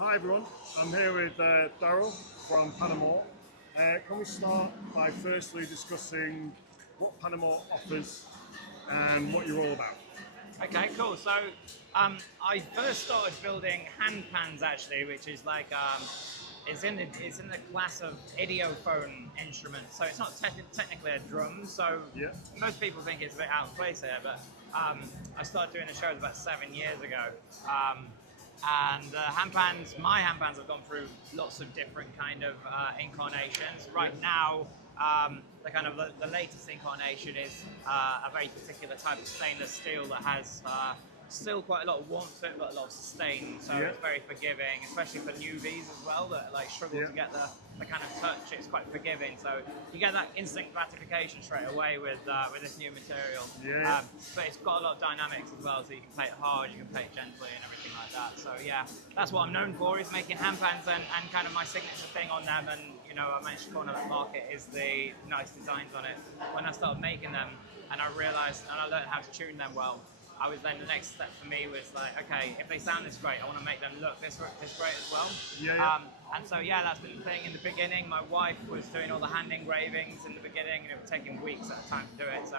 Hi everyone, I'm here with Daryl from Pan Amor. Can we start by firstly discussing what Pan Amor offers and what you're all about? Okay, cool. So I first started building hand pans actually, which is like it's in the class of idiophone instruments. So it's not technically a drum. So Yeah, most people think it's a bit out of place here, but I started doing the shows about 7 years ago. And my hand pans have gone through lots of different kind of incarnations. Right now, the latest incarnation is a very particular type of stainless steel that has still quite a lot of warmth to it, but a lot of sustain. So Yeah. it's very forgiving, especially for newbies as well that like struggle Yeah. to get the kind of touch. It's quite forgiving, so you get that instant gratification straight away with this new material. Yeah. But it's got a lot of dynamics as well, so you can play it hard, you can play it gently, and everything like that. So yeah, that's what I'm known for, is making hand pans, and kind of my signature thing on them. And I managed to corner that market is the nice designs on it. When I started making them, and I realised, and I learned how to tune them well, the next step for me was like, okay, if they sound this great, I want to make them look this great as well. Yeah. And so yeah, that's been the thing. In the beginning, my wife was doing all the hand engravings in the beginning, and it was taking weeks at a time to do it. So,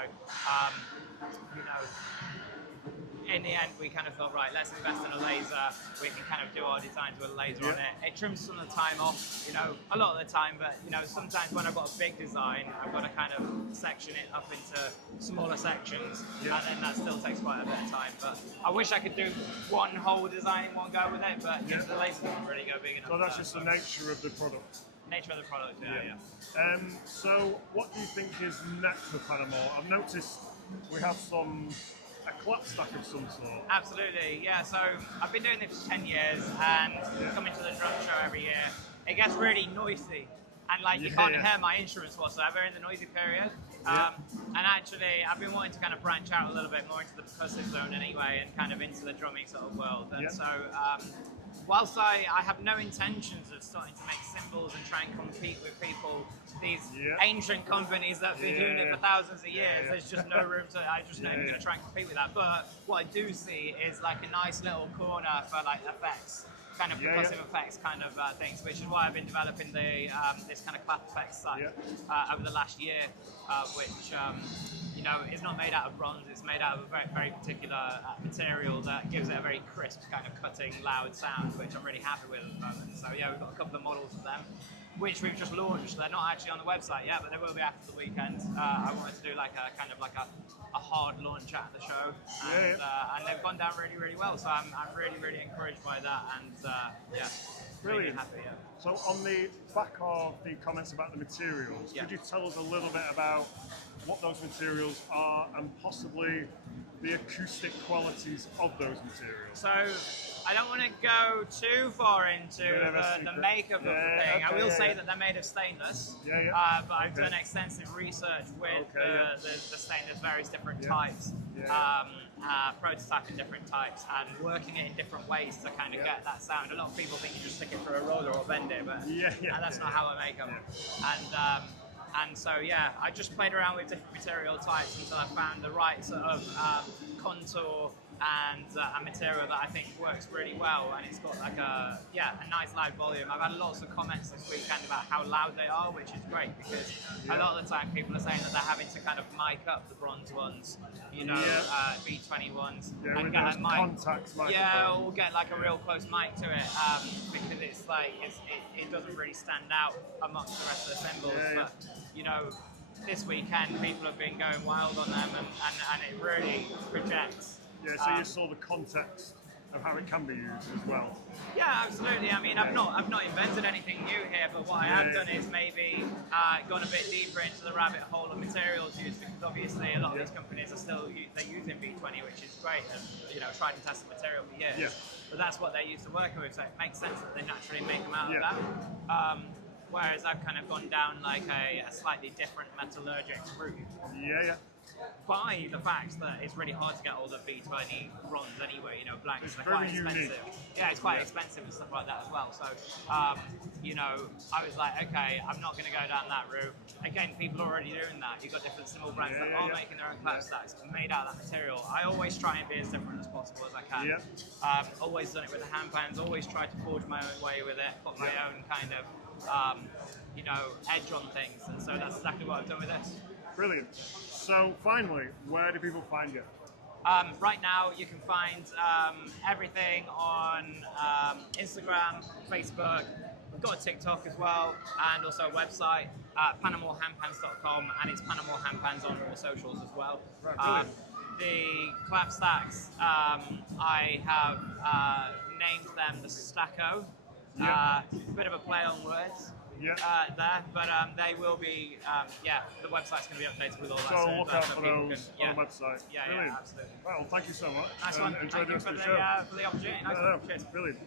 in the end, we kind of thought, right, let's invest in a laser. We can kind of do our designs with a laser on it. It trims some of the time off, a lot of the time, but sometimes when I've got a big design, I've got to kind of section it up into smaller sections, and then that still takes quite a bit of time. But I wish I could do one whole design in one go with it, but the laser doesn't really go big enough. So that's just the nature of the product. Nature of the product, yeah. So what do you think is next for Pan Amor? I've noticed we have a clap stack of some sort. Absolutely, yeah. So I've been doing this for 10 years and coming to the drum show every year. It gets really noisy, and you can't hear my instruments whatsoever in the noisy period. And actually, I've been wanting to kind of branch out a little bit more into the percussive zone anyway, and kind of into the drumming sort of world. And so, whilst I have no intentions of starting to make cymbals and try and compete with people, these ancient companies that have been doing it for thousands of years, there's just no room to, I'm just not even going to try and compete with that. But what I do see is like a nice little corner for like effects, kind of percussive effects kind of things, which is why I've been developing this kind of clap effects site over the last year, which is not made out of bronze. It's made out of a very, very particular material that gives it a very crisp kind of cutting, loud sound, which I'm really happy with at the moment. So yeah, we've got a couple of models of them, which we've just launched. They're not actually on the website yet, but they will be after the weekend. I wanted to do like a hard launch at the show, and they've gone down really, really well. So I'm really, really encouraged by that, and really Brilliant. happy. Yeah. So on the back of the comments about the materials, could you tell us a little bit about what those materials are and possibly the acoustic qualities of those materials? So I don't want to go too far into the makeup of the thing. I will say that they're made of stainless, but I've done extensive research with the stainless, various different types, prototyping different types, and working it in different ways to kind of get that sound. A lot of people think you just stick it through a roller or bend it, but that's not how I make them. And so I just played around with different material types until I found the right sort of contour and a material that I think works really well, and it's got like a nice loud volume. I've had lots of comments this weekend about how loud they are, which is great, because a lot of the time people are saying that they're having to kind of mic up the bronze ones, B20 ones, and get a mic, contacts, or get like a real close mic to it, because it's like it doesn't really stand out amongst the rest of the cymbals. But this weekend people have been going wild on them, and it really projects. Yeah, so you saw the context of how it can be used as well. Yeah, absolutely. I mean, I've not invented anything new here, but what I have done is maybe gone a bit deeper into the rabbit hole of materials used, because obviously a lot of these companies are still they're using B20, which is great, and tried and tested material for years. But that's what they're used to working with, so it makes sense that they naturally make them out of that. Whereas I've kind of gone down like a slightly different metallurgic route. by the fact that it's really hard to get all the B20 bronze anyway, you know, blanks, It's they're very quite expensive. unique. Yeah, it's quite expensive and stuff like that as well. So, you know, I was like, okay, I'm not going to go down that route. Again, people are already doing that. You've got different symbol brands that are making their own clap stacks made out of that material. I always try and be as different as possible as I can. Always done it with the handpans, always tried to forge my own way with it, put my own kind of, you know, edge on things. And so that's exactly what I've done with this. Brilliant. So finally, where do people find you? Right now, you can find everything on Instagram, Facebook. We've got a TikTok as well, and also a website, panamorhandpans.com, and it's Pan Amor Handpans on all socials as well. Right, the clap stacks, I have named them the Stacko. Bit of a play on words. There, but they will be, the website's going to be updated with all that. So look out for people those can, on the website. Yeah, Brilliant. absolutely. Well, thank you so much. Nice one. Enjoy Thank the you rest for of the, the show. for the opportunity. Nice one. Cheers. Brilliant.